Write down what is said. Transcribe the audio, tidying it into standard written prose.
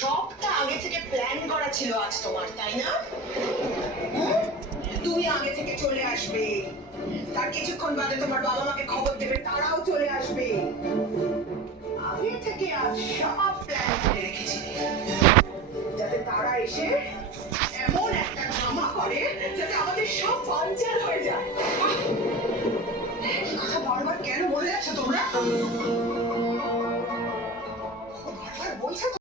সবটা আগে থেকে প্ল্যান করা ছিল আজ তোমার, তাই না? তুমি আগে থেকে চলে আসবে, তার কিছুক্ষণ বাদে তোমার বাবা মাকে খবর দেবে, তারাও চলে আসবে। আগে থেকে আজ সব প্ল্যান করে রেখেছিলে, যাতে তারা এসে এমন একটা ড্রামা করে যাতে আমাদের সব পাঞ্চার হয়ে যায়। এই কথা বারবার কেন বলে যাচ্ছ তোমরা? বারবার বলছো